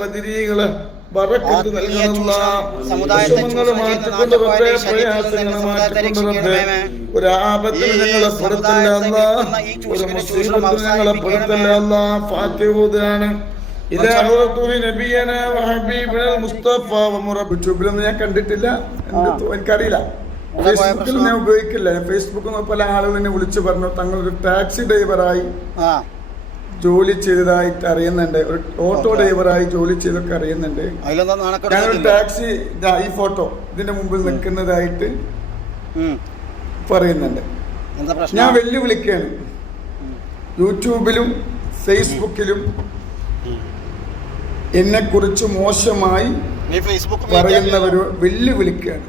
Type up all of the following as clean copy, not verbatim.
ബദിരീകള് ബറക്കത്ത് നൽകണമല്ല. വിഷമങ്ങൾ മാറ്റിക്കൊണ്ട് റബ്ബേ, പ്രയാസങ്ങൾ മാറ്റിക്കൊണ്ട് റബ്ബേ, ഒരു ആപത്തിന് ഞങ്ങളെ പെടുത്തല്ല അല്ലാ, ഒരു മുസീബത്തിന് ഞങ്ങളെ പെടുത്തല്ല അല്ലാ. ഫാത്തിഹ ഓതുകയാണ്. യൂട്യൂബിലൊന്നും ഞാൻ കണ്ടിട്ടില്ല, എനിക്കറിയില്ല, ഫേസ്ബുക്കിൽ ഞാൻ ഉപയോഗിക്കില്ല. ഫേസ്ബുക്കിൽ പല ആളുകൾ എന്നെ വിളിച്ചു പറഞ്ഞു തങ്ങളൊരു ടാക്സി ഡ്രൈവറായി ജോലി ചെയ്തതായിട്ട് അറിയുന്നുണ്ട്, ഒരു ഓട്ടോ ഡ്രൈവറായി ജോലി ചെയ്തൊക്കെ അറിയുന്നുണ്ട്. ഞാനൊരു ടാക്സി ഈ ഫോട്ടോ ഇതിന്റെ മുമ്പിൽ നിൽക്കുന്നതായിട്ട് പറയുന്നുണ്ട്. ഞാൻ വെല്ലുവിളിക്കാണ്, യൂട്യൂബിലും ഫേസ്ബുക്കിലും എന്നെ കുറിച്ച് മോശമായി പറയുന്നവർ വെല്ലുവിളിക്കാണ്.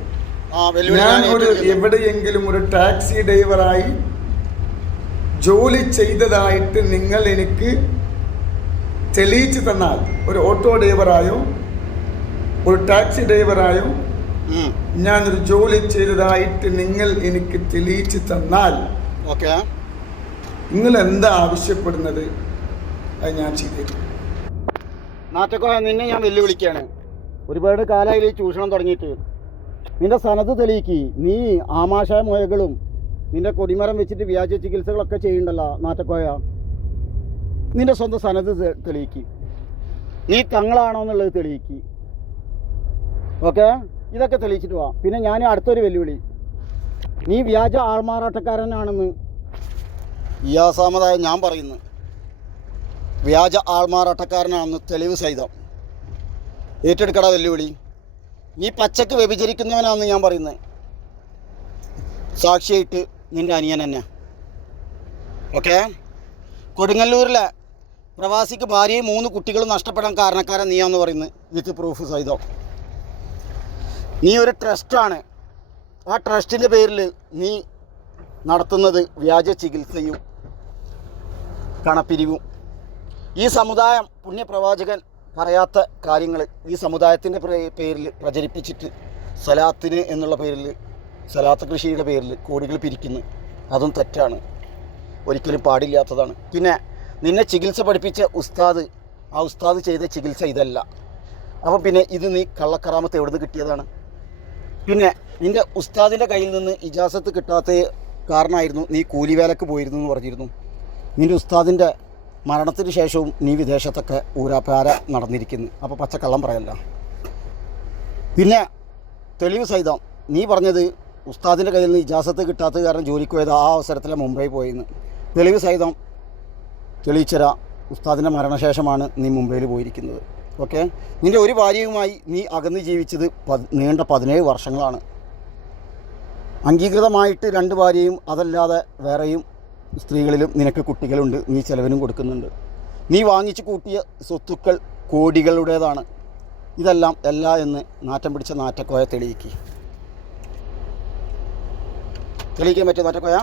ഞാൻ ഒരു എവിടെയെങ്കിലും ഒരു ടാക്സി ഡ്രൈവറായി ജോലി ചെയ്തതായിട്ട് നിങ്ങൾ എനിക്ക് തെളിയിച്ചു തന്നാൽ, ഒരു ഓട്ടോ ഡ്രൈവറായോ ഒരു ടാക്സി ഡ്രൈവറായോ ഞാനൊരു ജോലി ചെയ്തതായിട്ട് നിങ്ങൾ എനിക്ക് തെളിയിച്ചു തന്നാൽ നിങ്ങൾ എന്താ ആവശ്യപ്പെടുന്നത് അത് ഞാൻ ചെയ്തേക്കും. നാറ്റക്കോയ, നിന്നെ ഞാൻ വെല്ലുവിളിക്കുകയാണ്. ഒരുപാട് കാലമായി ചൂഷണം തുടങ്ങിയിട്ട്. നിന്റെ സനത് തെളിയിക്ക്. നീ ആമാശയ മുഴകളും നിന്റെ കൊടിമരം വെച്ചിട്ട് വ്യാജ ചികിത്സകളൊക്കെ ചെയ്യുന്നുണ്ടല്ലോ നാറ്റക്കോയ. നിന്റെ സ്വന്തം സനത് തെളിയിക്ക്. നീ തങ്ങളാണോ എന്നുള്ളത് തെളിയിക്ക്. ഓക്കെ, ഇതൊക്കെ തെളിയിച്ചിട്ട് പോവാം. പിന്നെ ഞാൻ അടുത്തൊരു വെല്ലുവിളി, നീ വ്യാജ ആൾമാറാട്ടക്കാരനാണെന്ന് ഇയാസാമതായ ഞാൻ പറയുന്നു. വ്യാജ ആൾമാറാട്ടക്കാരനാണെന്ന് തെളിവ് സഹിതം ഏറ്റെടുക്കട വെല്ലുവിളി. നീ പച്ചക്ക് വ്യഭിചരിക്കുന്നവനാണെന്ന് ഞാൻ പറയുന്നത്. സാക്ഷിയായിട്ട് നിൻ്റെ അനിയൻ തന്നെ. ഓക്കെ, കൊടുങ്ങല്ലൂരിലെ പ്രവാസിക്ക് ഭാര്യയും 3 കുട്ടികളും നഷ്ടപ്പെടാൻ കാരണക്കാരൻ നീയാന്ന് പറയുന്നത് വിത്ത് പ്രൂഫ് സഹിതം. നീ ഒരു ട്രസ്റ്റാണ്. ആ ട്രസ്റ്റിൻ്റെ പേരിൽ നീ നടത്തുന്നത് വ്യാജ ചികിത്സയും കണപ്പിരിവും. ഈ സമുദായം പുണ്യപ്രവാചകൻ പറയാത്ത കാര്യങ്ങൾ ഈ സമുദായത്തിൻ്റെ പേരിൽ പ്രചരിപ്പിച്ചിട്ട് സലാത്തിന് എന്നുള്ള പേരിൽ, സലാത്ത് കൃഷിയുടെ പേരിൽ കോടികൾ പിരിക്കുന്നു. അതും തെറ്റാണ്, ഒരിക്കലും പാടില്ലാത്തതാണ്. പിന്നെ നിന്നെ ചികിത്സ പഠിപ്പിച്ച ഉസ്താദ്, ആ ഉസ്താദ് ചെയ്ത ചികിത്സ ഇതല്ല. അപ്പം പിന്നെ ഇത് നീ കള്ളക്കറാമത്ത് എവിടെ നിന്ന് കിട്ടിയതാണ്? പിന്നെ നിൻ്റെ ഉസ്താദിൻ്റെ കയ്യിൽ നിന്ന് ഇജാസത്ത് കിട്ടാത്ത കാരണമായിരുന്നു നീ കൂലിവേലക്ക് പോയിരുന്നു എന്ന് പറഞ്ഞിരുന്നു. നിൻ്റെ ഉസ്താദിൻ്റെ മരണത്തിന് ശേഷവും നീ വിദേശത്തൊക്കെ ഊരാപ്പാര നടന്നിരിക്കുന്നു. അപ്പോൾ പച്ചക്കള്ളം പറയല്ല. പിന്നെ തെളിവ് സഹിതം നീ പറഞ്ഞത് ഉസ്താദിൻ്റെ കയ്യിൽ നിന്ന് ഇജാസത്ത് കിട്ടാത്ത കാരണം ജോലിക്ക് പോയത് ആ അവസരത്തിൽ മുംബൈ പോയെന്ന്. തെളിവ് സഹിതം തെളിയിച്ചര ഉസ്താദിൻ്റെ മരണശേഷമാണ് നീ മുംബൈയിൽ പോയിരിക്കുന്നത്. ഓക്കെ, നിൻ്റെ ഒരു ഭാര്യയുമായി നീ അകന്ന് ജീവിച്ചത് നീണ്ട 17 വർഷങ്ങളാണ്. അംഗീകൃതമായിട്ട് 2 ഭാര്യയും അതല്ലാതെ വേറെയും സ്ത്രീകളിലും നിനക്ക് കുട്ടികളുണ്ട്. നീ ചെലവിനും കൊടുക്കുന്നുണ്ട്. നീ വാങ്ങിച്ചു കൂട്ടിയ സ്വത്തുക്കൾ കോടികളുടേതാണ്. ഇതെല്ലാം അല്ല എന്ന് നാറ്റം പിടിച്ച നാറ്റക്കോയ തെളിയിക്കാൻ പറ്റും നാറ്റക്കോയ.